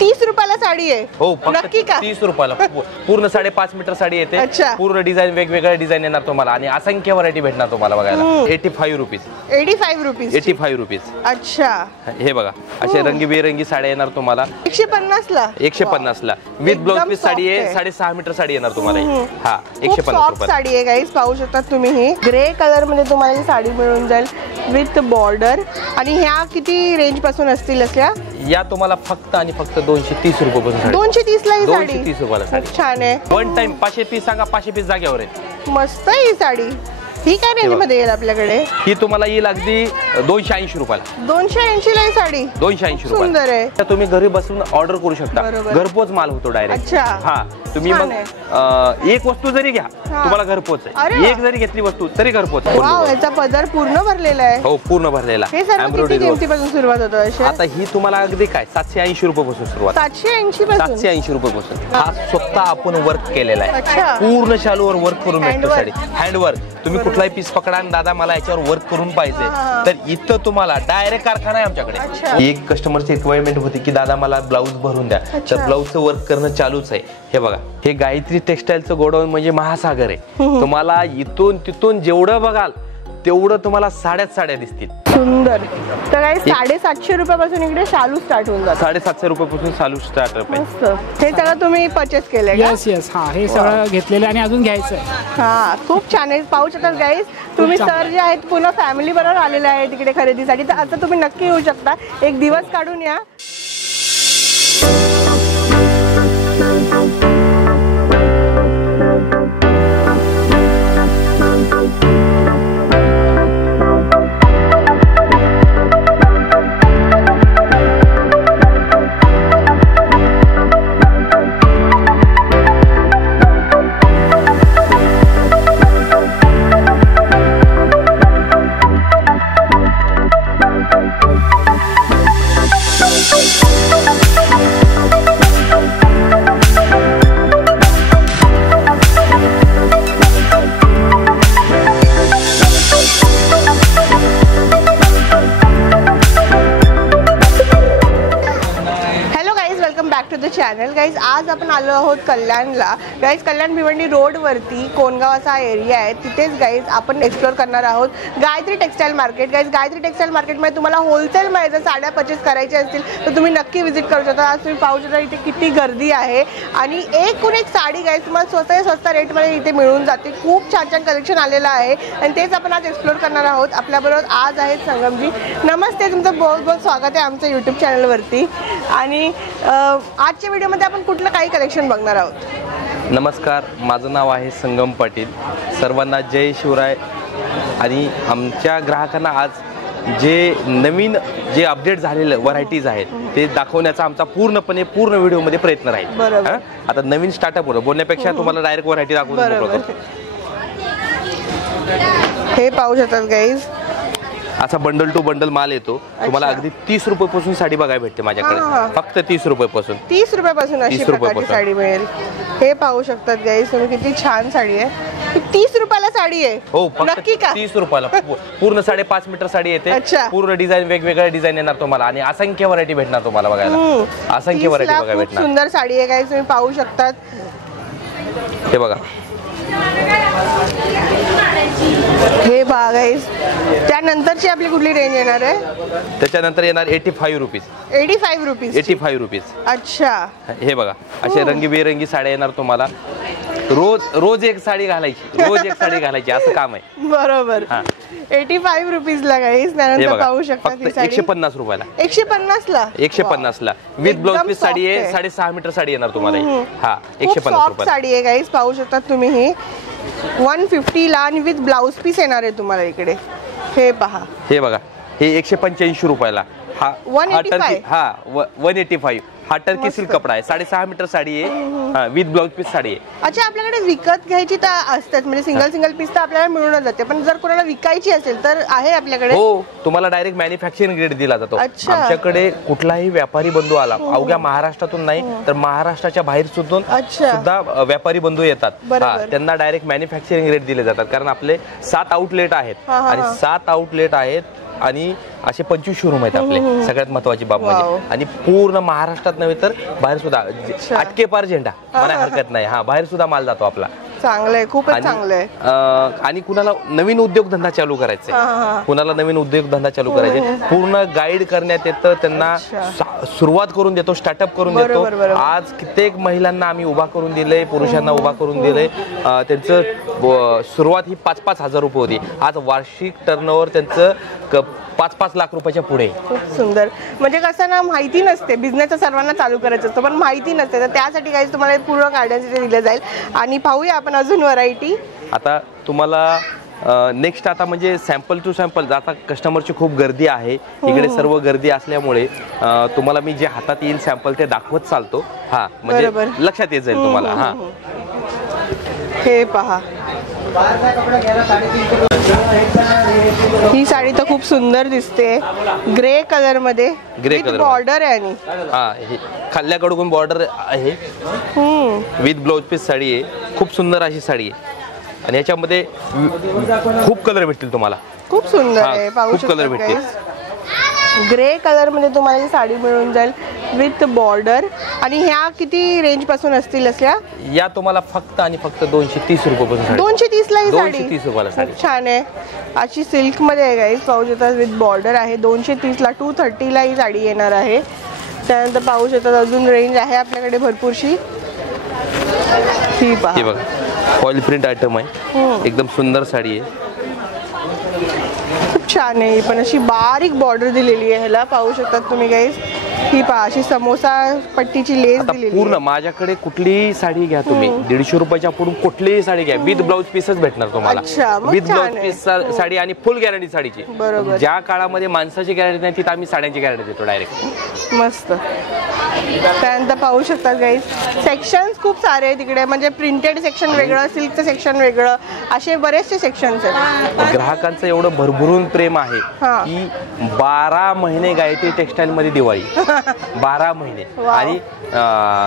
30 रुपयाला साडी आहे? हो नक्की का? 30 रुपयाला पूर्ण 5.5 मीटर साडी येते. पूर्ण डिझाईन वेगवेगळ्या डिझाईन येणार तुम्हाला आणि असंख्य व्हरायटी भेटणार तुम्हाला बघायला. 85 रुपीज. 85 रुपीज. 85 रुपीज. अच्छा, हे बघा असे रंगीबेरंगी साड्या येणार तुम्हाला 150 ला. 150 ला विथ ब्लाउज पीस साडी आहे. 6.5 मीटर साडी येणार तुम्हाला. हा 150 रुपये साडी आहे गाईज. पाहू शकतात तुम्ही. ही ग्रे कलर मध्ये तुम्हाला ही साडी मिळून जाईल विथ बॉर्डर. आणि ह्या किती रेंज पासून असतील असल्या? या तुम्हाला फक्त आणि फक्त 230 रुपये पासून. 230 ला ही साडी. 230 रुपयाला साडी छान आहे. वन टाइम 500 पीस सांगा, 500 पीस जागेवर आहे. मस्त आहे ही साडी. ही काय रेंज मध्ये येईल आपल्याकडे? ही तुम्हाला येईल अगदी 280 रुपयाला. 280 ला ही साडी. 280 रुपये. सुंदर आहे. तुम्ही घरी बसून ऑर्डर करू शकता. घरपोच माल होतो डायरेक्ट. अच्छा. हा तुम्ही मग एक वस्तू जरी घ्या तुम्हाला घरपोच आहे. एक जरी घेतली वस्तू तरी घरपोच. वाव, याचा पदर पूर्ण भरलेला आहे. हो पूर्ण भरलेला. हे सर्व किती किमतीपासून सुरुवात होतं अशा? आता ही तुम्हाला अगदी काय 780 रुपये पासून सुरुवात. 780 पासून. 780 रुपये पासून. हा स्वतः आपण वर्क केलेला आहे. अच्छा. पूर्ण शालूवर वर्क करून भेटतो साडी. हँडवर्क. तुम्ही कुठलाही पीस पकडा आणि दादा मला याच्यावर वर्क करून पाहिजे तर इथं तुम्हाला डायरेक्ट कारखाना आहे आमच्याकडे. एक कस्टमरची रिक्वायरमेंट होती की दादा मला ब्लाऊज भरून द्या, तर ब्लाऊजचं वर्क करणं चालूच आहे. हे बघा हे गायत्री टेक्सटाईलचं गोडाऊन म्हणजे महासागर आहे. तुम्हाला इथून तिथून जेवढं बघाल तेवढं तुम्हाला साड्या दिसतील. सुंदर. तर काही 750 रुपयापासून इकडे शालू स्टार्ट होऊन जातात. 750 रुपयापासून शालू स्टार्ट आहे. हे सगळं तुम्ही परचेस केलंय? येस. हा हे सगळं घेतलेलं आणि अजून घ्यायचं आहे. हा खूप छान आहे. पाहू शकता गाईज तुम्ही. सर जे आहेत पूर्ण फॅमिली बरोबर आलेले आहे तिकडे खरेदीसाठी. तर आता तुम्ही नक्की येऊ शकता. एक दिवस काढून या. Channel guys. आज आपण आलो आहोत कल्याणला. गाईज कल्याण भिवंडी रोड वरती कोणगाव असा एरिया आहे. तिथेच गाईज आपण एक्सप्लोर करणार आहोत Gayatri textile market. Guys Gayatri textile मार्केटमध्ये तुम्हाला होलसेलमध्ये जर साड्या परचेस करायच्या असतील तर तुम्ही नक्की व्हिजिट करू शकता. आज तुम्ही पाहू शकता इथे किती गर्दी आहे आणि एकूण एक साडी गाईज तुम्हाला स्वस्त रेटमध्ये इथे मिळून जाते. खूप छान कलेक्शन आलेलं आहे आणि तेच आपण आज एक्सप्लोर करणार आहोत. आपल्याबरोबर आज आहेत संगमजी. नमस्ते, तुमचं बहुत बहुत स्वागत आहे आमच्या यूट्यूब चॅनलवरती. आणि आजच्या व्हिडिओमध्ये आपण कुठलं काही कलेक्शन बघणार आहोत? नमस्कार, माझं नाव आहे संगम पाटील. सर्वांना जय शिवराय. आणि आमच्या ग्राहकांना आज जे नवीन जे अपडेट झालेले व्हरायटीज आहेत ते दाखवण्याचा आमचा पूर्ण व्हिडिओमध्ये प्रयत्न राहील. आता नवीन स्टार्टअप होतं बोलण्यापेक्षा तुम्हाला डायरेक्ट व्हरायटी दाखवतो. हे पाहू शकतात गाईज. असा बंडल टू बंडल माल येतो तुम्हाला. अगदी 30 रुपये पासून साडी बघायला भेटते माझ्याकडे. फक्त 30 रुपये पासून. 30 रुपयापासून अशी प्रकारची साडी मिळेल. हे पाहू शकतात गाईज तुम्ही किती छान साडी आहे. 30 रुपयाला साडी आहे? हो नक्की का? 30 रुपयाला पूर्ण 5.5 मीटर साडी येते. पूर्ण डिझाईन वेगवेगळ्या डिझाईन येणार तुम्हाला आणि असंख्य व्हरायटी भेटणार तुम्हाला बघायला. असंख्य व्हरायटी बघायला भेटणार. सुंदर साडी आहे गाईज तुम्ही पाहू शकतात. हे बघा हे बघा गाईज. त्यानंतरची आपली कुठली रेंज येणार आहे? त्याच्यानंतर येणार 85 रुपीज. 85 रुपीज. 85 रुपीज. अच्छा. हे बघा असे रंगीबेरंगी साड्या येणार तुम्हाला. रोज एक साडी घालायची असं काम आहे. बरोबर. 85 रुपीज ला गाईज. त्यानंतर पाहू शकता 150 रुपयाला. 150 ला. 150 ला विथ ब्लाउज पीस साडी आहे. 6.5 मीटर साडी येणार तुम्हाला. हा 150 रुपये साडी आहे गाईज. पाहू शकतात तुम्ही. ही 150 ला आणि विथ ब्लाउज पीस येणार आहे तुम्हाला इकडे. हे पहा. हे बघा हे 185 रुपयाला. हा 185. हा 185. हा टर्की सिल्क कपडा आहे. 6.5 मीटर साडी आहे विथ ब्लाउज पीस साडी आहे. अच्छा, आपल्याकडे विकत घ्यायची तर असतात म्हणजे सिंगल पीस तर आपल्याला मिळून जाते. पण जर कोणाला विकायची असेल तर आहे आपल्याकडे? हो, तुम्हाला डायरेक्ट मॅन्युफॅक्चरिंग रेट दिला जातो. आमच्याकडे कुठलाही व्यापारी बंधू आला अवघ्या महाराष्ट्रातून नाही तर महाराष्ट्राच्या बाहेर सुद्धा व्यापारी बंधू येतात. त्यांना डायरेक्ट मॅन्युफॅक्चरिंग रेट दिले जातात. कारण आपले 7 आउटलेट आहेत आणि 7 आउटलेट आहेत आणि असे 25 शोरूम आहेत आपले. सगळ्यात महत्वाची बाब म्हणजे. आणि पूर्ण महाराष्ट्रात नव्हे तर बाहेर सुद्धा अटके पार झेंडा मला हरकत नाही. हा, बाहेर सुद्धा माल जातो आपला. चांगलंय, खूपच चांगलंय. आणि कुणाला नवीन उद्योगधंदा चालू करायचा, कुणाला नवीन उद्योगधंदा चालू करायचे, पूर्ण गाईड करण्यात येतं त्यांना. सुरुवात करून देतो, स्टार्टअप करून देतो. आज कित्येक महिलांना आम्ही उभा करून दिले, पुरुषांना उभा करून दिले. त्यांचं सुरुवात ही 5-5 हजार रुपये होती. आज वार्षिक टर्नओव्हर त्यांचं 5-5 लाख रुपयाच्या पुढे. खूप सुंदर. म्हणजे कसं ना, माहिती नसते बिझनेस सर्वांना चालू करायचं असतं, पण माहिती नसते, तर त्यासाठी काही तुम्हाला पूर्ण गार्डन्स इथे दिलं जाईल. आणि पाहूया आपण अजून व्हरायटी. आता तुम्हाला नेक्स्ट आता म्हणजे सॅम्पल टू सॅम्पल, आता कस्टमरची खूप गर्दी आहे इकडे. सर्व गर्दी असल्यामुळे तुम्हाला मी जे हातात येईल सॅम्पल ते दाखवत चालतो. हा, म्हणजे लक्षात येत जाईल तुम्हाला. हा, हे पहा, ही साडी तर खूप सुंदर दिसते. ग्रे कलर मध्ये, ग्रे कलर बॉर्डर आहे. आणि हा, हे खाल्ल्याकडून बॉर्डर आहे. विथ ब्लाउज पीस साडी आहे. खूप सुंदर अशी साडी आहे. आणि याच्यामध्ये खूप कलर भेटतील तुम्हाला. खूप सुंदर आहे. पाहू खूप कलर भेटतील. ग्रे कलर मध्ये तुम्हाला ही साडी मिळून जाईल विथ बॉर्डर. आणि ह्या किती रेंज पासून असतील असल्या? या तुम्हाला फक्त आणि फक्त 230 रुपयापासून. 230 ला ही साडी. 230 रुपयाला साडी. छान आहे. अशी सिल्क मध्ये आहे गाईस. पाहू शकता विथ बॉर्डर आहे. 230 ला, 230 ला ही साडी येणार आहे. त्यानंतर पाहू शकतात अजून रेंज आहे आपल्याकडे भरपूरशी. ही पहा, हे बघा, ऑइल प्रिंट आयटम आहे. एकदम सुंदर साडी आहे. खूप छान आहे. पण अशी बारीक बॉर्डर दिलेली आहे ह्याला. पाहू शकतात तुम्ही गाईस. ही पहा, अशी समोसा पट्टीची लेस दिलेली. पूर्ण माझ्याकडे कुठलीही साडी घ्या तुम्ही, 150 रुपयाच्या पुढून कुठलीही साडी घ्या, विथ ब्लाउज पीसच भेटणार तुम्हाला. विथ ब्लाउज पीस साडी आणि फुल गॅरंटी साडीची. बरोबर. ज्या काळामध्ये माणसाची गॅरंटी नाही तिथे आम्ही साड्यांची गॅरंटी देतो डायरेक्ट. मस्त. त्यानंतर पाहू शकता गाईस, सेक्शन्स खूप सारे आहेत तिकडे. म्हणजे प्रिंटेड सेक्शन वेगळं, सिल्कचं सेक्शन वेगळं, असे बरेचसे सेक्शन्स आहेत. ग्राहकांचं एवढं भरभरून प्रेम आहे की 12 महिने गायत्री टेक्सटाईल मध्ये दिवाळी. 12 महिने. आणि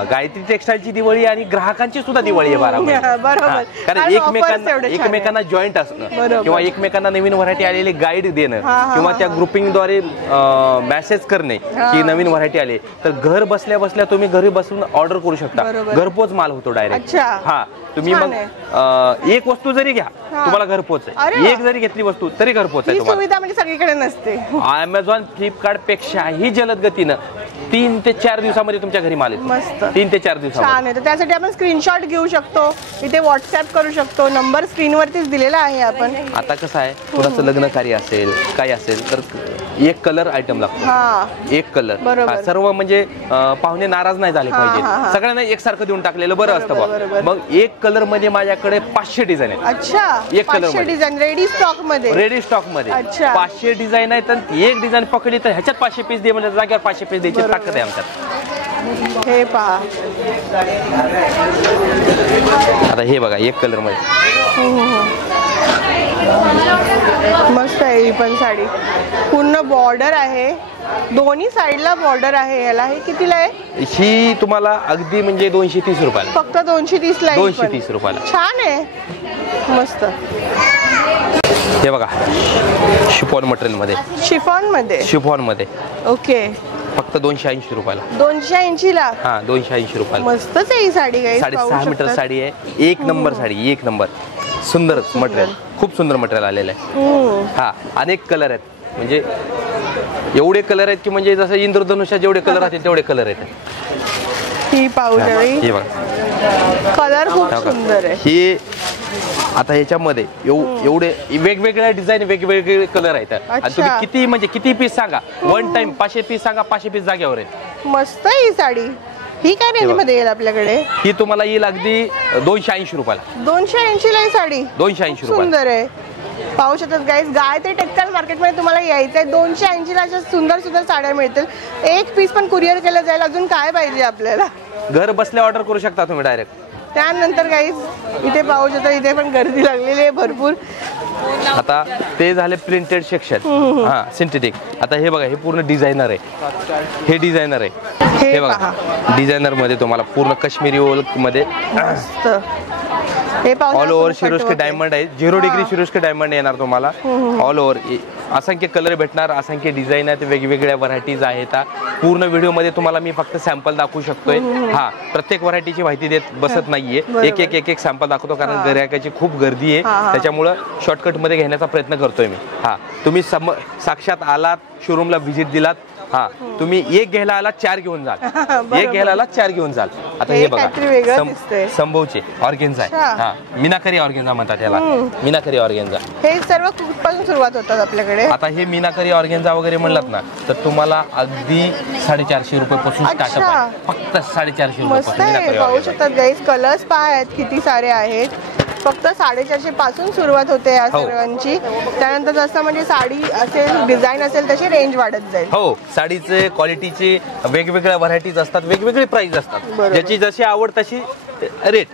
गायत्री टेक्सटाईलची दिवाळी आणि ग्राहकांची सुद्धा दिवाळी आहे 12 महिने. बरोबर. कारण एकमेकांना जॉईंट असणं किंवा एकमेकांना नवीन व्हरायटी आलेली गाईड देणं किंवा त्या ग्रुपिंगद्वारे मेसेज करणे की नवीन व्हरायटी आली, तर घर बसल्या बसल्या तुम्ही घरी बसून ऑर्डर करू शकता. घरपोच माल होतो डायरेक्ट. हा, तुम्ही मग एक वस्तू जरी घ्या तुम्हाला घरपोच आहे. एक जरी घेतली वस्तू तरी घरपोच आहे तुम्हाला. सुविधा म्हणजे सगळीकडे नसते. अमेझॉन, फ्लिपकार्ट पेक्षाही जलद गतीनं 3 ते 4 दिवसामध्ये तुमच्या घरी माल येतो. मस्त. 3 ते 4 दिवसामध्ये. छान आहे. तर त्यासाठी आपण स्क्रीनशॉट घेऊ शकतो, इथे व्हॉट्सअप करू शकतो. नंबर स्क्रीनवरतीच दिलेला आहे आपण. आता कसं आहे, कोणाचं लग्न कार्य असेल, काय असेल, तर एक कलर आयटम लागतो. एक कलर. सर्व म्हणजे पाहुणे नाराज नाही झाले पाहिजे. सगळ्यांना एकसारखं देऊन टाकलेलं बरं असतं बघ. मग एक कलर मध्ये माझ्याकडे 500 डिझाईन आहेत. अच्छा, एक कलर डिझाईन रेडी स्टॉक मध्ये. रेडी स्टॉक मध्ये 500 डिझाईन आहेत. आणि एक डिझाईन पकडली तर ह्याच्यात 500 पीस दे म्हणजे जागेवर 500 पीस द्यायची ताकद आहे आमच्यात. हे पहा, आता हे बघा, एक कलर मध्ये मस्त आहे. ही पण साडी पूर्ण बॉर्डर आहे, दोन्ही साईडला बॉर्डर आहे. याला हे कितीला आहे? ही तुम्हाला अगदी म्हणजे 230 रुपयाला. फक्त 230 ला. 230 रुपयाला. छान आहे. मस्त. हे बघा, शिफॉन मटेरियल मध्ये. शिफॉन मध्ये ओके. फक्त 280 रुपयाला. 280 ला. हा, 280 रुपयाला. मस्तच आहे ही साडी. 6.5 मीटर साडी आहे. एक नंबर साडी, एक नंबर. सुंदर मटेरियल, खूप सुंदर मटेरियल आलेलं आहे. हा, अनेक कलर आहेत. म्हणजे एवढे कलर आहेत की म्हणजे जसं इंद्रधनुष्यात जेवढे कलर आहेत तेवढे कलर आहेत. ही पावडर, हे बघा, कलर खूप सुंदर आहे. हे आता ह्याच्यामध्ये एवढे वेगवेगळ्या डिझाईन, वेगवेगळे कलर आहेत. आणि तुम्ही किती म्हणजे किती पीस सांगा, वन टाइम 500 पीस सांगा, 500 पीस जागेवर आहेत. मस्त ही साडी. ही काय रेंज मध्ये येईल आपल्याकडे? ही तुम्हाला येईल अगदी 280 रुपयाला. 280 ला ही साडी. 280 रुपयाला. सुंदर आहे. पाहू शकतात गाईज, गायत्री टेक्सटाईल मार्केटमध्ये तुम्हाला यायचं आहे. 280 ला अशा सुंदर सुंदर साड्या मिळतील. एक पीस पण कुरिअर केलं जाईल. अजून काय पाहिजे आपल्याला? घर बसल्या ऑर्डर करू शकता तुम्ही डायरेक्ट. त्यानंतर गाईज इथे पाहू शकता, इथे पण गर्दी लागलेली आहे भरपूर. आता ते झाले प्रिंटेड सेक्शन. हा, सिंथेटिक. आता हे बघा, हे पूर्ण डिझायनर आहे. हे डिझायनर आहे. हे बघा, डिझायनर मध्ये तुम्हाला पूर्ण काश्मीरी वोल मध्ये. हे पाहू ऑल शकता ओव्हर खूप शिरोस्की फटफट डायमंड आहे, 0 डिग्री शिरोस्की डायमंड येणार तुम्हाला. ऑल ओव्हर असंख्य कलर भेटणार, असंख्य डिझाईन आहेत, वेगवेगळ्या व्हरायटीज आहेत. पूर्ण व्हिडिओ मध्ये तुम्हाला मी फक्त सॅम्पल दाखवू शकतोय. हा, प्रत्येक व्हरायटीची माहिती देत बसत नाहीये, एक एक सॅम्पल दाखवतो कारण गिरायकाची खूप गर्दी आहे, त्याच्यामुळं शॉर्टकट मध्ये घेण्याचा प्रयत्न करतोय मी. हा, तुम्ही साक्षात आलात, शोरूमला व्हिजिट दिलात, हा तुम्ही एक घ्यायला आला 4 घेऊन जाल, एक घ्यायला आला 4 घेऊन जाल. आता हे बघा संभवचे ऑर्गेन्झा आहे. हा, मीनाकरी ऑर्गेन्झा म्हणतात त्याला, मीनाकरी ऑर्गेन्झा. हे सर्व कुठपासून सुरुवात होतात आपल्याकडे? आता हे मीनाकरी ऑर्गेन्झा वगैरे म्हणलात ना, तर तुम्हाला अगदी 450 रुपयापासून स्टार्टअप आहे, फक्त 450 रुपयापासून. पाहू शकतात गाईज, कलर्स पहा किती सारे आहेत. फक्त 450 पासून सुरुवात होते या सर्वांची. त्यानंतर जसं म्हणजे साडी असेल, डिझाईन असेल, तशी रेंज वाढत जाईल. हो, साडीचे क्वालिटीचे वेगवेगळ्या व्हरायटीज असतात, वेगवेगळे प्राइस असतात, ज्याची जशी आवड तशी रेट.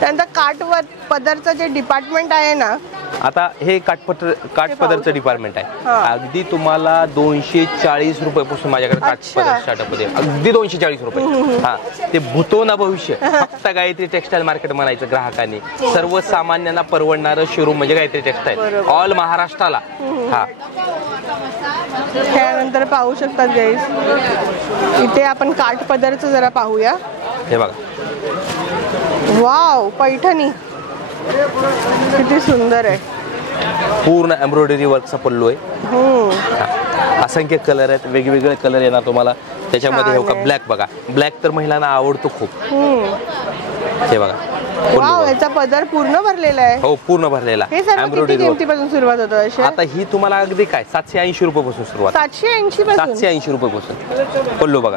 त्यानंतर काठवर पदरचं जे डिपार्टमेंट आहे ना, आता हे काठपदरचं डिपार्टमेंट आहे. अगदी तुम्हाला 240 रुपयापासून माझ्याकडे काठपदर स्टार्टअप होते, अगदी 240 रुपये. हा, ते भूतो ना भविष्य. फक्त गायत्री टेक्सटाईल मार्केट म्हणायचं ग्राहकांनी. सर्वसामान्यांना परवडणारं शोरूम म्हणजे गायत्री टेक्सटाईल, ऑल महाराष्ट्राला. हा, त्यानंतर पाहू शकतात गाईज, इथे आपण काठपदरचं जरा पाहूया. हे बघा, वाव, पैठणी किती सुंदर आहे. पूर्ण एम्ब्रॉयडरी वर्कचा पल्लू आहे. असंख्य कलर आहेत, वेगवेगळे कलर येणार तुम्हाला त्याच्यामध्ये. हो का, ब्लॅक बघा, ब्लॅक तर महिलांना आवडतो खूप. हे बघा, वाव, याचा पदर पूर्ण भरलेला आहे. हो, पूर्ण भरलेला. हे सर्व किती किमतीपासून सुरुवात होतं? आता ही तुम्हाला अगदी काय 780 रुपयापासून सुरुवात. 780 रुपयापासून पल्लू बघा,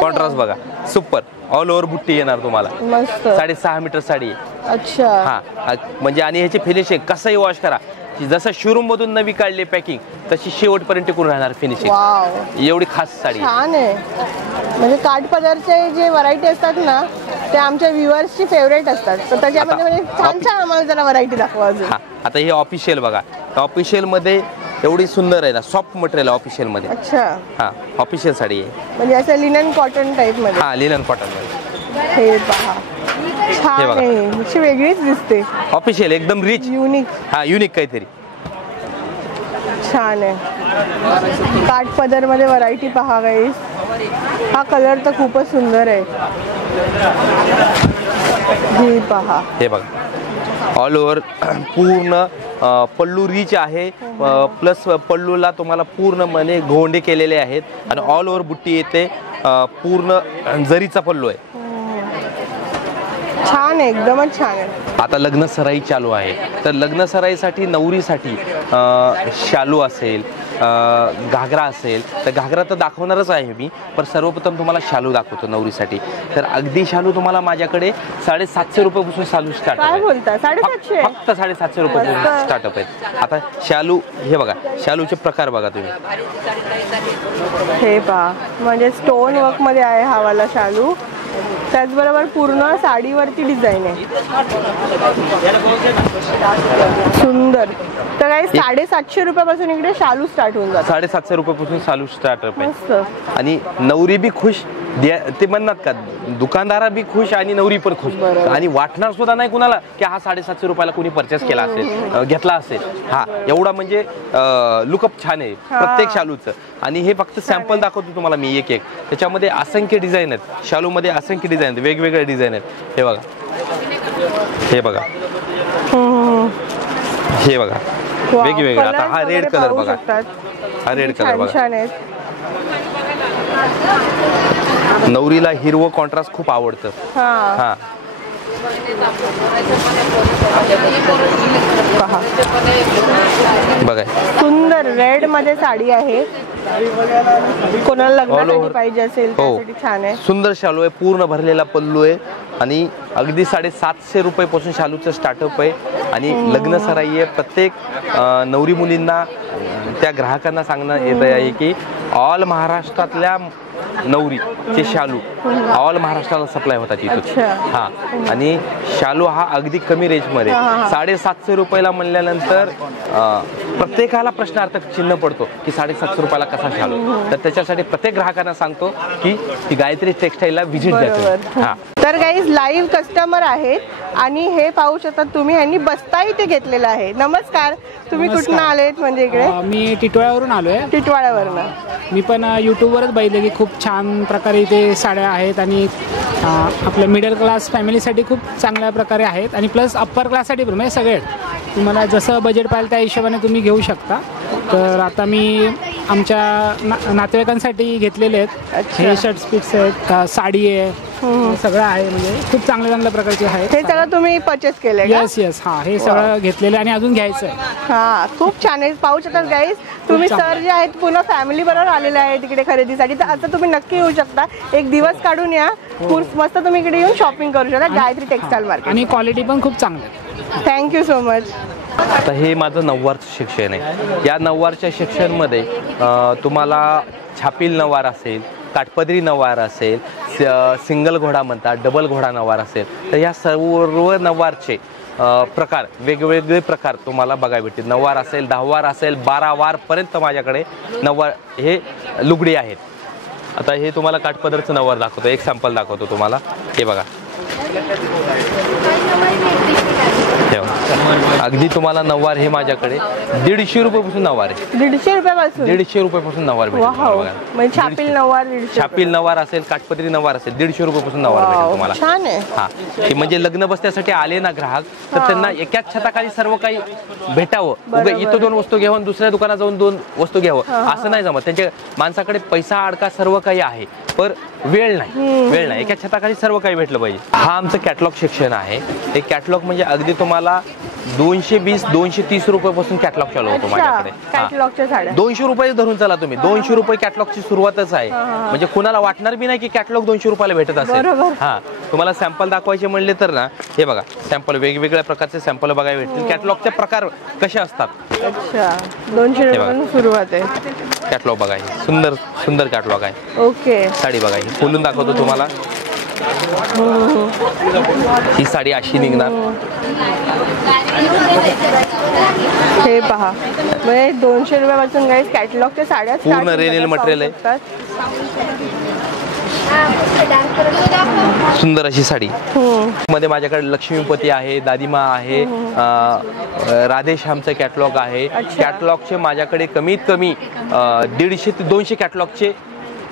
कॉन्ट्रास्ट बघा, सुपर. ऑल ओव्हर बुट्टी येणार तुम्हाला, मस्त. 6.5 मीटर साडी. अच्छा. हा, म्हणजे आणि ह्याची फिनिशिंग कसंही वॉश करा, जसं शोरूम मधून नवी काढली पॅकिंग तशी शेवटपर्यंत टिकून राहणार फिनिशिंग. एवढी खास साडी छान आहे. म्हणजे काठपदरचे जे व्हरायटी असतात ना, ते आमच्या व्ह्युअर्सची फेवरेट असतात, तर त्याच्यामध्ये म्हणजे छान छान आम्हाला जरा व्हरायटी दाखवा अजून. आता हे ऑफिशियल बघा, ऑफिशियल मध्ये एवढी सुंदर आहे ना, सॉफ्ट मटेरियल ऑफिशियल मध्ये. अच्छा. हा, ऑफिशियल साडी आहे, म्हणजे असं लिनन कॉटन टाइप मध्ये. हा, लिनन कॉटन मध्ये. हे पहा, छान आहे, अशी वेगळीच दिसते. ऑफिशियल एकदम रिच, युनिक. हा, युनिक काहीतरी छान आहे. काठपदर मध्ये व्हरायटी पहा गाईस. हा कलर तर खूपच सुंदर आहे. हे पहा, हे बघा, ऑल ओव्हर पूर्ण पल्लू रिच आहे, प्लस पल्लूला तुम्हाला पूर्ण म्हणजे गोंडे केलेले आहेत आणि ऑल ओव्हर बुट्टी येते. पूर्ण जरीचा पल्लू आहे, छान आहे, एकदमच छान आहे. आता लग्न सराई चालू आहे, तर लग्न सराईसाठी नवरीसाठी शालू असेल, घागरा असेल, तर घागरा तर दाखवणारच आहे मी, पण सर्वप्रथम तुम्हाला शालू दाखवतो नवरीसाठी. तर अगदी शालू तुम्हाला माझ्याकडे 750 रुपयापासून शालू स्टार्ट आहे. काय बोलता? 750? फक्त 750 रुपयापासून स्टार्टअप आहे. आता शालू, हे बघा, शालूचे प्रकार बघा तुम्ही. हे पहा, म्हणजे स्टोन वर्क मध्ये आहे हा वाला शालू. त्याचबरोबर पूर्ण साडीवरती डिझाईन आहे, सुंदर. तर काही 750 रुपयापासून इकडे शालू स्टार्ट होऊन जातात. 750 रुपयापासून शालू स्टार्टअप आहे. मस्त. आणि नवरी बी खुश, ते म्हणतात का, दुकानदारा बी खुश आणि नवरी पण खुश. आणि वाटणार सुद्धा नाही कुणाला की हा 750 रुपयाला कोणी परचेस केला असेल, घेतला असेल. हा, एवढा म्हणजे लुकअप छान आहे प्रत्येक शालूचं. आणि हे फक्त सॅम्पल दाखवतो तुम्हाला मी एक एक. त्याच्यामध्ये असंख्य डिझाईन आहेत, शालूमध्ये असंख्य डिझाईन आहेत, वेगवेगळे डिझाईन आहेत. हे बघा, हे बघा, हे बघा, वेगवेगळे. आता हा रेड कलर बघा, हा रेड कलर बघा. नवरीला हिरवं कॉन्ट्रास्ट खूप आवडतं. हा, बघा, सुंदर रेड मध्ये साडी आहे. कोणाला लग्नासाठी पाहिजे असेल त्यासाठी छान आहे. सुंदर शालू आहे, पूर्ण भरलेला पल्लू आहे आणि अगदी 750 रुपयापासून शालूचं स्टार्टअप आहे. आणि लग्न सराई आहे. प्रत्येक नवरी मुलींना, त्या ग्राहकांना सांगण्यात येत आहे की ऑल महाराष्ट्रातल्या नवरी चे शालू ऑल महाराष्ट्राला सप्लाय होतात इथून. हा आणि शालू हा अगदी कमी रेंज मध्ये 750 रुपयाला म्हणल्यानंतर प्रत्येकाला प्रश्नार्थक चिन्ह पडतो की 750 रुपयाला कसा शालू. तर त्याच्यासाठी प्रत्येक ग्राहकांना सांगतो की ती गायत्री टेक्सटाईलला व्हिजिट द्या. हा तर गाईज लाईव्ह कस्टमर आहेत आणि हे पाहू शकतात तुम्ही, यांनी बस्ता इथे घेतलेला आहे. नमस्कार, तुम्ही कुठून आलेत? म्हणजे इकडे मी टिटवाळ्यावरून आलोय. टिटवाळ्यावरनं. मी पण यूट्यूबवरच बघितले की खूप छान प्रकारे इथे साड्या आहेत आणि आपल्या मिडल क्लास फॅमिलीसाठी खूप चांगल्या प्रकारे आहेत आणि प्लस अप्पर क्लाससाठी पण म्हणजे सगळे तुम्हाला जसं बजेट पाहिजे त्या हिशोबाने तुम्ही घेऊ शकता. तर आता मी आमच्या नातेवाईकांसाठी घेतलेले आहेत. हे शर्ट स्पिट्स आहेत, साडी आहे, सगळं आहे. म्हणजे खूप चांगल्या चांगल्या प्रकारचे आहेत. हे सगळं तुम्ही परचेस केलंय? येस. हा हे सगळं घेतलेलं आणि अजून घ्यायचं आहे. हा खूप छान आहे. पाहू शकता गाईज तुम्ही सर जे आहेत पूर्ण फॅमिली बरोबर आलेले आहे तिकडे खरेदीसाठी. तर आता तुम्ही नक्की येऊ शकता, एक दिवस काढून या, मस्त तुम्ही इकडे येऊन शॉपिंग करू शकता गायत्री टेक्सटाईल मार्केट. आणि क्वालिटी पण खूप चांगली आहे. Thank you so much. आता हे माझं नऊवारचं शिक्षण आहे. या नऊवारच्या शिक्षणमध्ये तुम्हाला छापील नऊवार असेल, काठपदरी नऊवार असेल, सिंगल घोडा म्हणतात, डबल घोडा नऊवार असेल. तर या सर्व नऊवारचे प्रकार वेगवेगळे प्रकार तुम्हाला बघायला भेटतील. नऊवार असेल, 10 वार असेल, 12 वारपर्यंत माझ्याकडे नऊवार हे लुगडी आहेत. आता हे तुम्हाला काठपदरचं नऊवार दाखवतो, एक सॅम्पल दाखवतो तुम्हाला. हे बघा, अगदी तुम्हाला नऊवार हे माझ्याकडे 150 रुपयापासून नऊवार आहे. 150 रुपयापासून? 150 रुपयापासून नऊवार भेटेल. म्हणजे छापील नऊवार 150. छापील नऊवार असेल, काठपदरी नऊवार असेल, 150 रुपयापासून नऊवार भेटेल तुम्हाला. छान आहे. हा की म्हणजे लग्न बसण्यासाठी आले ना ग्राहक, तर त्यांना एकाच छताखाली सर्व काही भेटावं. इथं 2 वस्तू घ्यावं, दुसऱ्या दुकानात जाऊन 2 वस्तू घ्यावं असं नाही जमत. त्यांच्या माणसाकडे पैसा अडका सर्व काही आहे, पण वेळ नाही. एका छताखाली सर्व काही भेटलं पाहिजे. हा आमचं कॅटलॉग सेक्शन आहे. हे कॅटलॉग म्हणजे अगदी तुम्हाला 220-230 रुपयापासून कॅटलॉग चालू होतो माझ्याकडे. कॅटलॉगच्या साड्या 200 रुपये धरून चला तुम्ही. 200 रुपये कॅटलॉगची सुरुवातच आहे. म्हणजे कुणाला वाटणार बी नाही की कॅटलॉग 200 रुपयाला भेटत असेल. हा तुम्हाला सॅम्पल दाखवायचे म्हणले तर ना, हे बघा सॅम्पल, वेगवेगळ्या प्रकारचे सॅम्पल बघायला भेटतील. कॅटलॉगचे प्रकार कसे असतात. अच्छा, 200 रुपयापासून सुरुवात आहे. कॅटलॉग बघा, सुंदर सुंदर कॅटलॉग आहे. ओके. साडी बघा, ही खोलून दाखवतो तुम्हाला. ही साडी अशी निघणार. हे पहा, म्हणजे 200 रुपयापासून गाईज कॅटलॉगच्या साड्या पूर्ण रेनेल मटेरियल आहे. सुंदर अशी साडी. मध्ये माझ्याकडे लक्ष्मीपती आहे, दादीमा आहे, राधेश्यामचं कॅटलॉग आहे. कॅटलॉगचे माझ्याकडे कमीत कमी 150 ते 200 कॅटलॉगचे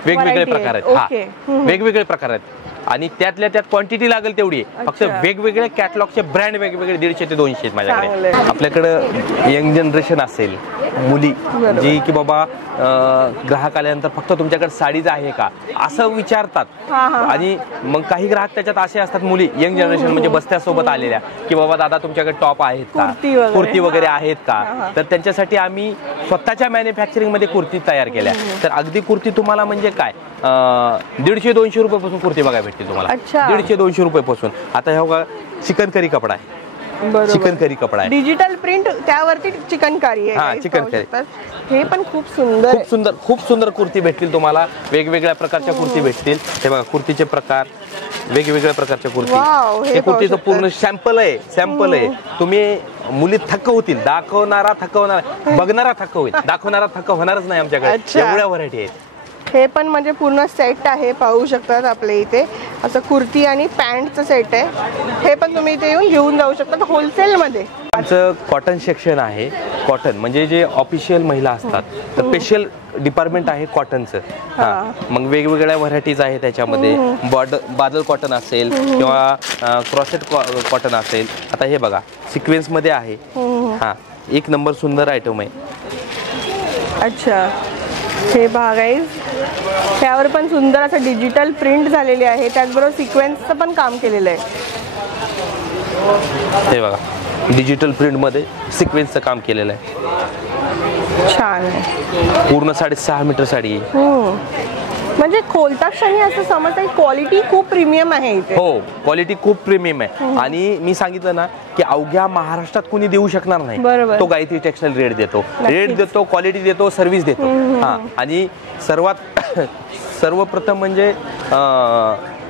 वेगवेगळे प्रकार आहेत. हा वेगवेगळे प्रकार आहेत आणि त्यातल्या त्यात क्वांटिटी लागेल तेवढी आहे. फक्त वेगवेगळे कॅटलॉगचे ब्रँड वेगवेगळे 150 ते 200 आहेत माझ्याकडे. आपल्याकडे यंग जनरेशन असेल, मुली जी की बाबा ग्राहक आल्यानंतर फक्त तुमच्याकडे साडीच आहे का असं विचारतात. आणि मग काही ग्राहक त्याच्यात असे असतात, मुली यंग जनरेशन म्हणजे बस्त्यासोबत आलेल्या, की बाबा दादा तुमच्याकडे टॉप आहेत का, कुर्ती वगैरे आहेत का. तर त्यांच्यासाठी आम्ही स्वतःच्या मॅन्युफॅक्चरिंग मध्ये कुर्ती तयार केल्या. तर अगदी कुर्ती तुम्हाला म्हणजे काय 150-200 रुपयापासून कुर्ती बघायला भेटतील तुम्हाला. 150-200 रुपयापासून. आता हे चिकन करी कपडा आहे. चिकन करी कपडा आहे, डिजिटल प्रिंट, त्यावरती चिकन करी आहे. हा चिकन करी. हे पण खूप सुंदर खूप सुंदर कुर्ती भेटतील तुम्हाला. वेगवेगळ्या प्रकारच्या कुर्ती भेटतील. हे बघा कुर्तीचे प्रकार, वेगवेगळ्या प्रकारच्या कुर्ती. हे कुर्तीचं पूर्ण सॅम्पल आहे. तुम्ही मुली थक्क होतील. दाखवणारा थक्क होणार, बघणारा थक्क होईल, दाखवणारा थक्क होणारच नाही. आमच्याकडे एवढ्या व्हरायटी आहेत. हे पण म्हणजे पूर्ण सेट आहे, पाहू शकतात आपल्या इथे. असं कुर्ती आणि पॅन्टचं सेट आहे. हे पण तुम्ही इथे येऊन घेऊन जाऊ शकता होलसेल मध्ये. आमचं कॉटन सेक्शन आहे. कॉटन म्हणजे जे ऑफिशियल महिला असतात, तर स्पेशल डिपार्टमेंट आहे कॉटनचं. मग वेगवेगळ्या व्हरायटीज आहेत त्याच्यामध्ये. बादल कॉटन असेल किंवा क्रॉसेट कॉटन असेल. आता हे बघा सिक्वेन्स मध्ये आहे. हा एक नंबर सुंदर आयटम आहे. अच्छा, हे बघा गाईज, त्यावर पण सुंदर असं डिजिटल प्रिंट झालेली आहे. त्याचबरोबर सिक्वेन्सचं पण काम केलेलं आहे. हे बघा डिजिटल प्रिंट मध्ये सिक्वेन्सचं काम केलेलं आहे. छान आहे. पूर्ण 6.5 मीटर साडी आहे. म्हणजे खोलता क्षणी असं समजतं क्वालिटी खूप प्रीमियम आहे इथे. हो, क्वालिटी खूप प्रीमियम आहे. आणि मी सांगितलं ना की अवघ्या महाराष्ट्रात कुणी देऊ शकणार नाही. तो गायत्री टेक्सटाईल रेट देतो, क्वालिटी देतो, सर्व्हिस देतो. हा आणि सर्वात सर्वप्रथम म्हणजे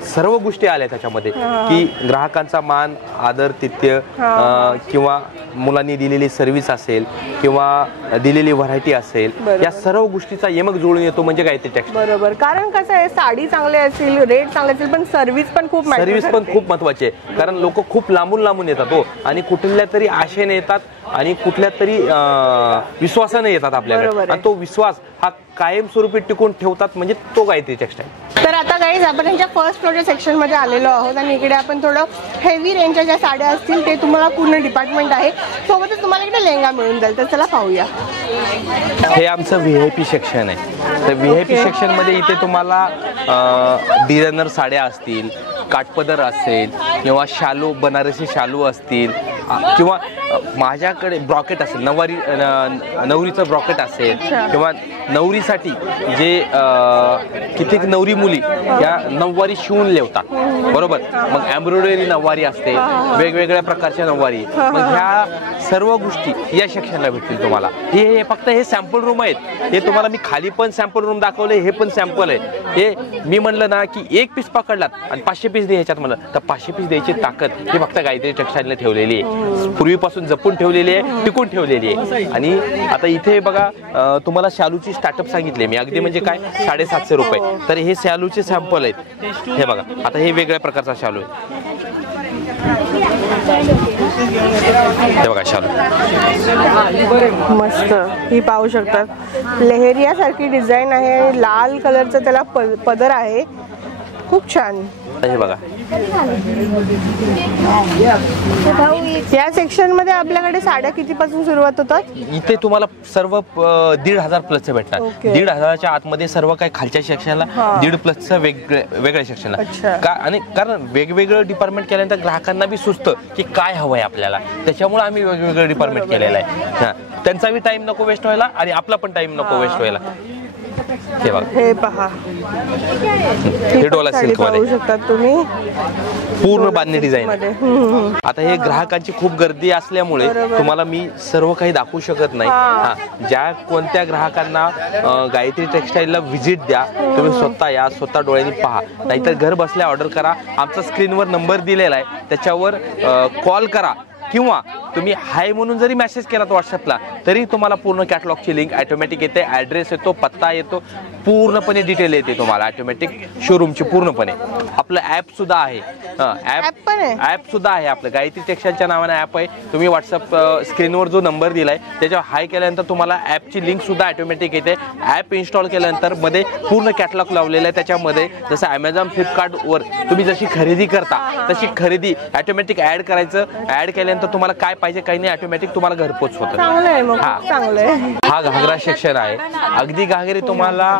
सर्व गोष्टी आल्या त्याच्यामध्ये की ग्राहकांचा मान, आदर, तिथ्य किंवा मुलांनी दिलेली सर्व्हिस असेल किंवा दिलेली व्हरायटी असेल, या सर्व गोष्टीचा यमक जुळून येतो म्हणजे गायत्री टेक्सटाईल. बरोबर. कारण कसं आहे, साडी चांगली असेल, रेट चांगले असेल, पण सर्व्हिस पण खूप महत्वाची आहे. कारण लोक खूप लांबून येतात हो, आणि कुठल्या तरी आशेने येतात आणि कुठल्या तरी विश्वासाने येतात आपल्याकडे, आणि तो विश्वास हा कायमस्वरूपी टिकून ठेवतात म्हणजे तो गायत्री टेक्सटाईल. तर आता गाईज आपण यांच्या फर्स्ट फ्लोरच्या सेक्शन मध्ये आलेलो आहोत आणि इकडे आपण थोडं हेवी रेंजच्या ज्या साड्या असतील ते तुम्हाला पूर्ण डिपार्टमेंट आहे, सोबतच तुम्हाला इकडे लेहंगा मिळून जाईल. तर चला पाहूया. हे आमचं VIP सेक्शन आहे. तर VIP सेक्शन मध्ये इथे तुम्हाला डिझायनर साड्या असतील, काठपदर असेल किंवा शालू, बनारसी शालू असतील किंवा माझ्याकडे ब्रॉकेट असेल, नवरीचं ब्रॉकेट असेल किंवा नवरीसाठी जे कित्येक नवरी मुली या नऊवारी शिवून लेवतात, बरोबर. मग एम्ब्रॉयडरी नऊवारी असते, वेगवेगळ्या प्रकारच्या नऊवारी. मग ह्या सर्व गोष्टी या सेक्शनला भेटतील तुम्हाला. हे फक्त हे सॅम्पल रूम आहेत. हे तुम्हाला मी खाली पण सॅम्पल रूम दाखवले, हे पण सॅम्पल आहे. हे मी म्हणलं ना की एक पीस पकडलात आणि 500 पीस द्यायच्यात म्हणलं तर 500 पीस द्यायची ताकद ही फक्त गायत्री टेक्सटाईलने ठेवलेली आहे, पूर्वीपासून जपून ठेवलेली आहे, टिकून ठेवलेली आहे. आणि आता इथे बघा, तुम्हाला शालूची स्टार्टअप सांगितले मी, अगदी म्हणजे काय 750 रुपये. तर हे शालूचे सॅम्पल आहेत. हे बघा, आता हे वेगळ्या प्रकारचा शालू आहे. हे बघा शालू मस्त, ही पाहू शकतात. लेहरिया सारखी डिझाईन आहे, लाल कलरचं त्याला पदर आहे, खूप छान. हे बघा, या सेक्शन मध्ये आपल्याकडे साड्या कितीपासून सुरुवात होतात? इथे तुम्हाला सर्व 1,500 प्लसचे भेटतात. 1,500च्या आतमध्ये सर्व काही खालच्या सेक्शनला, 1,500 प्लसचं वेगळ्या सेक्शनला. आणि कारण वेगवेगळं डिपार्टमेंट केल्यानंतर ग्राहकांना बी सुचतं की काय हवंय आपल्याला, त्याच्यामुळे आम्ही वेगवेगळं डिपार्टमेंट केलेलं आहे. त्यांचा बी टाइम नको वेस्ट व्हायला आणि आपला पण टाइम नको वेस्ट व्हायला. हे बघा, हे पहा, हे डोला सिल्क पाहू शकता तुम्ही, पूर्ण बांधणी डिझाईन. आता हे ग्राहकांची खूप गर्दी असल्यामुळे तुम्हाला मी सर्व काही दाखवू शकत नाही. ज्या कोणत्या ग्राहकांना गायत्री टेक्सटाईलला व्हिजिट द्या, तुम्ही स्वतः या, स्वतः डोळ्यांनी पहा, नाहीतर घर बसल्या ऑर्डर करा. आमचा स्क्रीनवर नंबर दिलेला आहे, त्याच्यावर कॉल करा किंवा तुम्ही हाय म्हणून जरी मेसेज केलात व्हॉट्सअपला तरी तुम्हाला पूर्ण कॅटलॉगची लिंक ऑटोमॅटिक येते, ॲड्रेस येतो, पत्ता येतो, पूर्णपणे डिटेल येते तुम्हाला ऑटोमॅटिक शोरूमची पूर्णपणे. आपलं ॲप सुद्धा आहे, ॲप सुद्धा आहे आपलं, गायत्री टेक्सटाईलच्या नावाने ॲप आहे. तुम्ही व्हॉट्सअप स्क्रीनवर जो नंबर दिलाय त्याच्यावर हाय केल्यानंतर तुम्हाला ॲपची लिंक सुद्धा ऑटोमॅटिक येते. ॲप इन्स्टॉल केल्यानंतर मध्ये पूर्ण कॅटलॉग लावलेलं आहे. त्याच्यामध्ये जसं ॲमेझॉन, फ्लिपकार्टवर तुम्ही जशी खरेदी करता तशी खरेदी ऑटोमॅटिक ॲड करायचं. ॲड केल्यानंतर तुम्हाला काय पाहिजे काही नाही, ऑटोमॅटिक तुम्हाला घरपोच होतं. हा घागरा सेक्शन आहे. अगदी घागरे तुम्हाला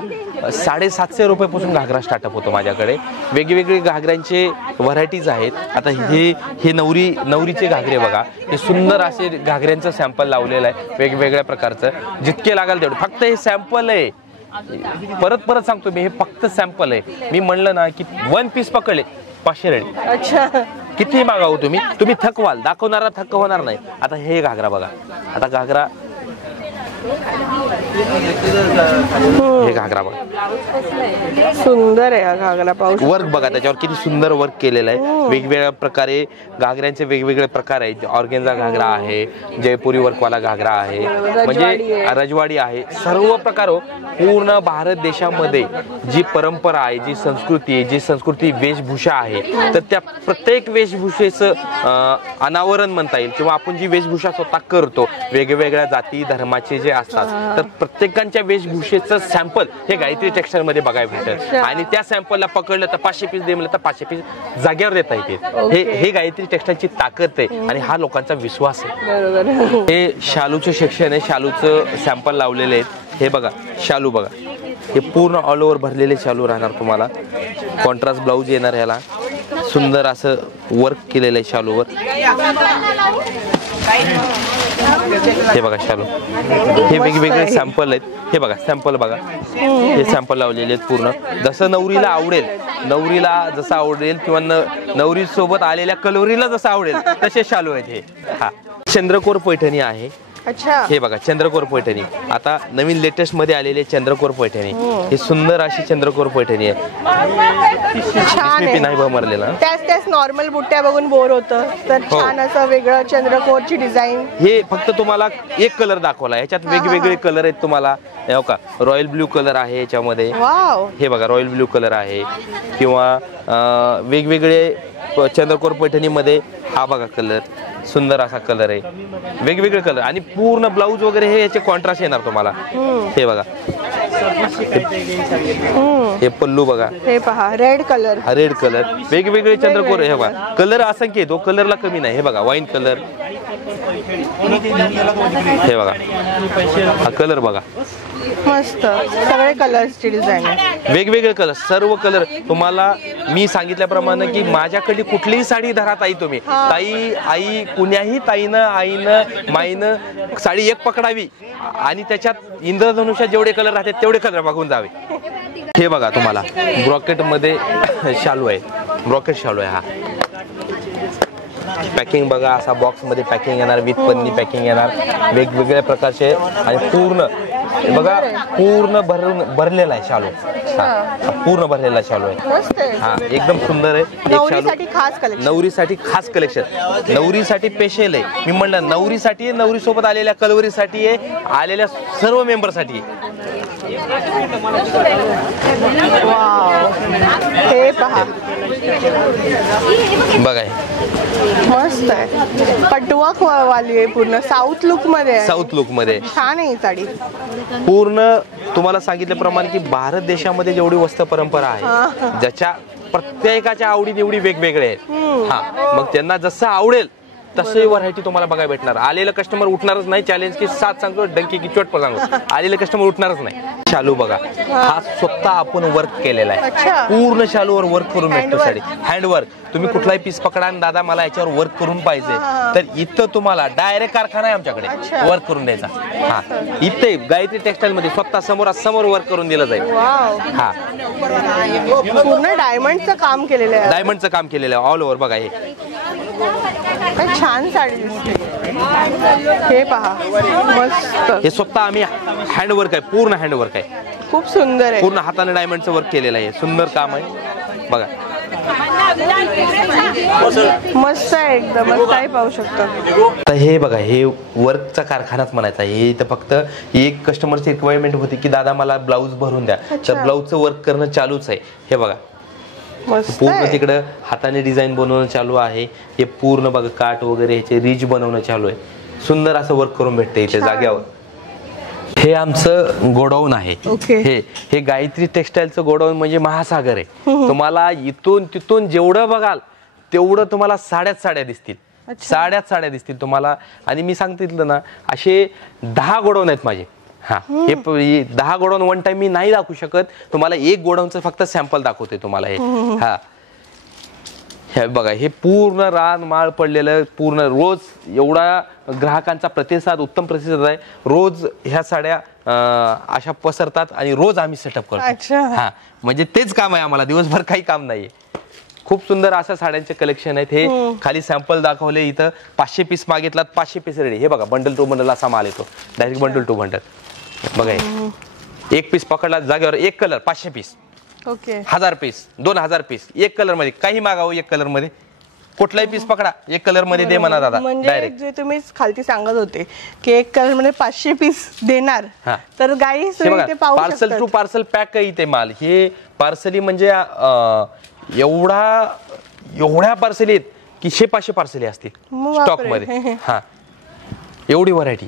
750 रुपयापासून घागरा स्टार्टअप होतो माझ्याकडे. वेगवेगळे घागऱ्यांचे व्हरायटीज आहेत. आता हे नवरीचे घागरे बघा, हे सुंदर असे घागऱ्यांचं सॅम्पल लावलेलं आहे वेगवेगळ्या प्रकारचं. जितके लागेल तेवढं, फक्त हे सॅम्पल आहे. परत सांगतो मी, हे फक्त सॅम्पल आहे. मी म्हणलं ना की 1 पीस पकडले 500 रेडी. अच्छा, किती मागावं तुम्ही थकवाल, दाखवणारा थक्क होणार नाही. आता हे घागरा बघा, आता घागरा, हे घागरा बघा, सुंदर आहे हा घागरा. पाहू, वर्क बघा त्याच्यावर किती सुंदर वर्क केलेलं आहे. वेगवेगळ्या प्रकारे घागऱ्यांचे वेगवेगळे प्रकार आहेत. ऑर्गेन्झा घागरा आहे, जयपुरी वर्कवाला घागरा आहे, म्हणजे रजवाडी आहे. सर्व प्रकार पूर्ण भारत देशामध्ये जी परंपरा आहे, जी संस्कृती आहे, जी संस्कृती वेशभूषा आहे, तर त्या प्रत्येक वेशभूषेचं अनावरण म्हणता येईल किंवा आपण जी वेशभूषा स्वतः करतो वेगवेगळ्या जाती धर्माचे जे असतात, तर प्रत्येकांच्या वेशभूषेचं सॅम्पल हे गायत्री टेक्सटाईल मध्ये बघायला भेटतं. आणि त्या सॅम्पलला पकडलं तर 500 पीस दे म्हणलं तर 500 पीस जागेवर देता येते. हे गायत्री टेक्सटाईलची ताकद आहे आणि हा लोकांचा विश्वास आहे. हे शालूचं सेक्शन आहे, शालूचं सॅम्पल लावलेले आहेत. हे बघा शालू बघा, हे पूर्ण ऑल ओव्हर भरलेले शालू राहणार तुम्हाला. कॉन्ट्रास्ट ब्लाऊज येणार, ह्याला सुंदर असं वर्क केलेलं आहे शालूवर. हे बघा शालू, हे वेगवेगळे सॅम्पल आहेत. हे बघा सॅम्पल बघा, हे सॅम्पल लावलेले आहेत पूर्ण. जसं नवरीला आवडेल, नवरीला जसं आवडेल किंवा नवरी सोबत आलेल्या कलोरीला जसं आवडेल तसे शालू आहेत हे. हा चंद्रकोर पैठणी आहे. अच्छा हे बघा चंद्रकोर पैठणी, आता नवीन लेटेस्ट मध्ये आलेले चंद्रकोर पैठणी, ही सुंदर अशी चंद्रकोर पैठणी आहे. छान आहे. नाही भरलेला त्याच नॉर्मल बुट्ट्या बघून बोर होतं, तर छान असं वेगळं चंद्रकोरची डिझाईन. हे फक्त तुम्हाला एक कलर दाखवला, याच्यात वेगवेगळे कलर आहेत तुम्हाला. हे का रॉयल ब्ल्यू कलर आहे याच्यामध्ये, वाव. हे बघा रॉयल ब्ल्यू कलर आहे, किंवा वेगवेगळे चंद्रकोर पैठणीमध्ये हा बघा कलर, सुंदर असा कलर आहे, वेगवेगळे कलर. आणि पूर्ण ब्लाऊज वगैरे हे याचे कॉन्ट्रास्ट येणार तुम्हाला. हे बघा हे पल्लू बघा, हे पहा रेड कलर, हा रेड कलर, वेगवेगळे चंद्रकोर. हे बघा कलर असंख्य आहे, तो कलरला कमी नाही. हे बघा वाईन कलर, हे बघा हा कलर बघा, मस्त सगळे कलर्सची डिझाईन आहे, वेगवेगळे कलर, सर्व कलर तुम्हाला. मी सांगितल्याप्रमाणे की माझ्याकडे कुठलीही साडी धरा ताई तुम्ही, ताई आई कुण्याही ताईनं आईनं माईनं साडी एक पकडावी आणि त्याच्यात इंद्रधनुष्यात जेवढे कलर राहतात तेवढे कलर बघून जावे. हे बघा तुम्हाला ब्रॉकेट मध्ये शालू आहे, ब्रॉकेट शालू आहे. हा पॅकिंग बघा, असा बॉक्स मध्ये पॅकिंग येणार, विथ पन्नी पॅकिंग येणार, वेगवेगळ्या प्रकारचे. आणि पूर्ण बघा पूर्ण भरलेला आहे शालू, पूर्ण भरलेला शालू आहे. हा एकदम सुंदर आहे. एक नवरीसाठी खास कलेक्शन, नवरीसाठी खास कलेक्शन, नवरीसाठी स्पेशल आहे. मी म्हणलं नवरीसाठी, नवरी सोबत आलेल्या कलवरीसाठी आहे, आलेल्या सर्व मेंबरसाठी. हे पहा बघा मस्त आहे, पटवा वाली आहे, पूर्ण साऊथ लुक मध्ये, साऊथ लुक मध्ये छान आहे ही साडी. पूर्ण तुम्हाला सांगितल्याप्रमाणे की भारत देशामध्ये जेवढी वस्त्र परंपरा आहे, ज्याच्या प्रत्येकाच्या आवडी निवडी वेगवेगळे आहेत. हा मग त्यांना जसं आवडेल तसंही व्हरायटी तुम्हाला बघायला भेटणार. आलेलं कस्टमर उठणारच नाही, चॅलेंज की 7 सांगतो डंकी की चोट पण सांगतो, आलेलं कस्टमर उठणारच नाही. शालू बघा, हा स्वतः आपण वर्क केलेला आहे, पूर्ण शालूवर वर्क करून भेटतो साडी, हँडवर्क. तुम्ही कुठलाही पीस पकडा आणि दादा मला याच्यावर वर्क करून पाहिजे, तर इथं तुम्हाला डायरेक्ट कारखाना आहे आमच्याकडे वर्क करून द्यायचा. हा इथे गायत्री टेक्सटाईल मध्ये स्वतः समोरासमोर वर्क करून दिलं जाईल. हा पूर्ण डायमंडचं काम केलेलं आहे, डायमंडचं काम केलेलं आहे ऑल ओव्हर. बघा हे काय छान साडी दिसते. हे पहा मस्त, हे स्वतः आम्ही हँडवर्क आहे, पूर्ण हँडवर्क आहे, खूप सुंदर आहे, पूर्ण हाताने डायमंडचं वर्क केलेलं आहे, सुंदर काम आहे. बघा मस्त आहे एकदम, मस्त आहे, पाहू शकतो. तर हे बघा हे वर्कचा कारखानाच म्हणायचा. हे तर फक्त एक कस्टमरची रिक्वायरमेंट होती की दादा मला ब्लाऊज भरून द्या, तर ब्लाऊजचं वर्क करणं चालूच आहे. हे बघा पूर्ण तिकडं हाताने डिझाईन बनवणं चालू आहे. हे पूर्ण बघा काट वगैरे ह्याचे रिच बनवणं चालू आहे, सुंदर असं वर्क करून भेटते इथे जाग्यावर. हे आमचं गोडाऊन आहे. हे गायत्री टेक्सटाईलचं गोडाऊन म्हणजे महासागर आहे. तुम्हाला इथून तिथून जेवढं बघाल तेवढं तुम्हाला साड्या दिसतील, साड्या दिसतील तुम्हाला. आणि मी सांगितलं ना असे 10 गोडाऊन आहेत माझे. हा हे 10 गोडाऊन वन टाइम मी नाही दाखवू शकत तुम्हाला, एक गोडाऊनचं फक्त सॅम्पल दाखवते तुम्हाला. हे हा हे बघा हे पूर्ण रान माळ पडलेलं, पूर्ण रोज एवढा ग्राहकांचा प्रतिसाद, उत्तम प्रतिसाद आहे. रोज ह्या साड्या अशा पसरतात आणि रोज आम्ही सेटअप करतो. हा म्हणजे तेच काम आहे आम्हाला, दिवसभर काही काम नाहीये. खूप सुंदर अशा साड्यांचे कलेक्शन आहेत. हे खाली सॅम्पल दाखवले, इथं 500 पीस मागितलात 500 पीस रेडी. हे बघा बंडल टू बंडल असा माल येतो, डायरेक्ट बंडल टू बंडल. बघा एक पीस पकडला जागेवर एक कलर 500 पीस, 1000 पीस, 2000 पीस, एक कलर मध्ये काही मागावं, एक कलर मध्ये कुठलाही पीस पकडा, एक कलर मध्ये दे म्हणा दादा. म्हणजे जे तुम्ही खालती सांगत होते की एक कलर मध्ये 500 पीस देणार, तर गाईस पार्सल टू पार्सल पॅक आहे इथे माल. हे पार्सली म्हणजे एवढ्या पार्सली आहेत की 100-500 पार्सली असतील स्टॉक मध्ये. हा एवढी व्हरायटी.